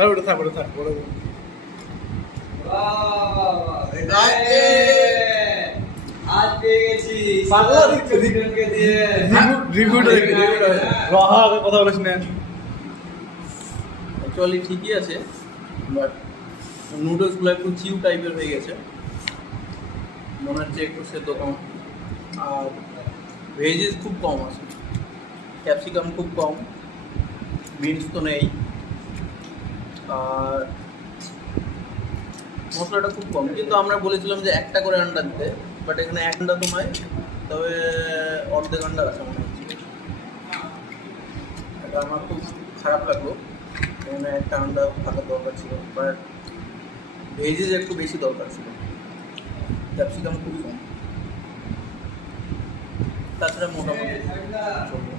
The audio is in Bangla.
ওটা থাক ওটা আজ পেয়ে গেছি দিয়ে রিভিউটা কথা বলিস না। অ্যাকচুয়ালি ঠিকই আছে, বাট নুডলসগুলো একটু চিউ টাইপের হয়ে গেছে, মনে হচ্ছে একটু সেদ্ধ কম। আর ভেজিস খুব কম আছে, ক্যাপসিকাম খুব কম, বিনস তো নেই, আর মশলাটা খুব কম। কিন্তু আমরা বলেছিলাম যে একটা করে আন্ডা দিতে, বাট এখানে এক আন্ডা তো নয়, তবে অর্ধেক আন্ডা আছে মনে হচ্ছে। এটা আমার খুব খারাপ লাগলো, এখানে একটা আন্ডা থাকার দরকার ছিল, বাট ভেজিস একটু বেশি দরকার ছিল, ক্যাপসিকাম খুব কম। তাছাড়া মোটামুটি চলবে।